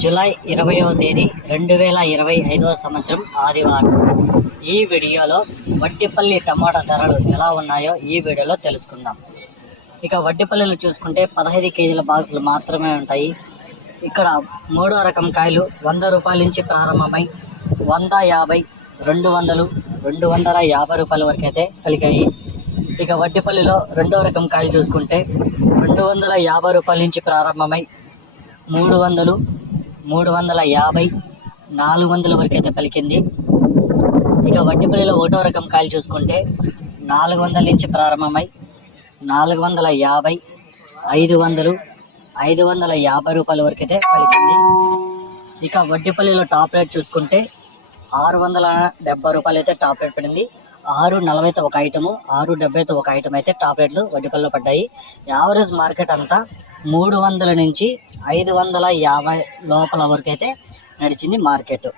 July ఇరవయో తేదీ రెండు వేల ఇరవై ఐదవ సంవత్సరం ఆదివారం. ఈ వీడియోలో వడ్డిపల్లి టమాటా ధరలు ఎలా ఉన్నాయో ఈ వీడియోలో తెలుసుకుందాం. ఇక వడ్డిపల్లిలో చూసుకుంటే పదహైదు కేజీల బాక్సులు మాత్రమే ఉంటాయి. ఇక్కడ మూడో రకం కాయలు వంద రూపాయల నుంచి ప్రారంభమై వంద యాభై రెండు వందలు రెండు వందల యాభై రూపాయల వరకు అయితే పలికాయి ఇక వడ్డిపల్లిలో రెండో రకం కాయలు చూసుకుంటే రెండు వందల యాభై రూపాయల నుంచి ప్రారంభమై మూడు వందలు మూడు వందల యాభై నాలుగు వందల వరకు అయితే పలికింది. ఇక వడ్డిపల్లిలో ఒకటో రకం కాయలు చూసుకుంటే నాలుగు వందల నుంచి ప్రారంభమై నాలుగు వందల యాభై ఐదు వందలు ఐదు వందల యాభై రూపాయల వరకు అయితే పలికింది. ఇక వడ్డిపల్లిలో టాప్ రేట్ చూసుకుంటే ఆరు వందల డెబ్బై రూపాయలు అయితే టాప్ రేట్ పడింది. ఆరు నలభైతో ఒక ఐటము ఆరు డెబ్బైతో ఒక ఐటమ్ అయితే టాప్ రేట్లు వడ్డిపల్లిలో పడ్డాయి. యావరేజ్ మార్కెట్ అంతా మూడు వందల నుంచి ఐదు వందల యాభై లోపల వరకు అయితే నడిచింది మార్కెట్.